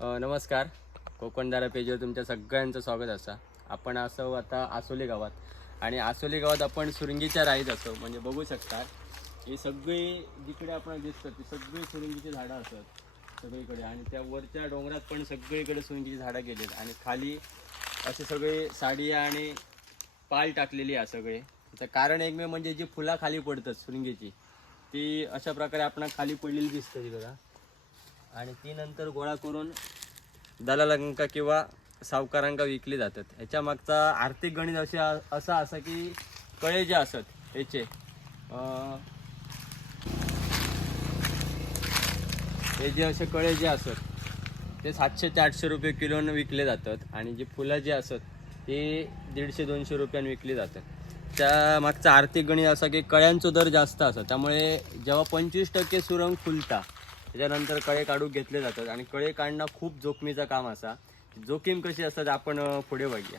नमस्कार. कोकणदारा पेजवर तुमच्या सगळ्यांचं स्वागत असा. आपण असो आता आसोली गावात आणि आसोली गावात आपण सुरंगीच्या राईत असो. म्हणजे बघू शकता ही सगळी जिकडे आपण दिसतात ती सगळी सुरंगीची झाडं असतात सगळीकडे आणि त्या वरच्या डोंगरात पण सगळीकडे सुरंगीची झाडं गेलेत आणि खाली असे सगळे साडी आणि पाल टाकलेली आहे सगळे. त्याचं कारण एकमेव म्हणजे जी फुलं खाली पडतात सुरंगीची ती अशा प्रकारे आपण खाली पडलेली दिसते ती बघा आणि ती नंतर गोळा करून दलालांका किंवा सावकारांका विकली जातात. ह्याच्या मागचा आर्थिक गणित असा की कळे जे असत ह्याचे हे जे असे कळे जे असत ते 700 ते 800 रुपये किलोनं विकले जातात आणि जी फुलं जी असत ते 150-200 रुपयानं विकली जातात. त्या मागचा आर्थिक गणित असा की कळ्यांचा दर जास्त असतो, त्यामुळे जेव्हा 25% सुरंग फुलता त्याच्यानंतर कळे काढून घेतले जातात आणि कळे काढणं खूप जोखमीचं काम असा. जोखीम कशी असतात आपण पुढे बघूया.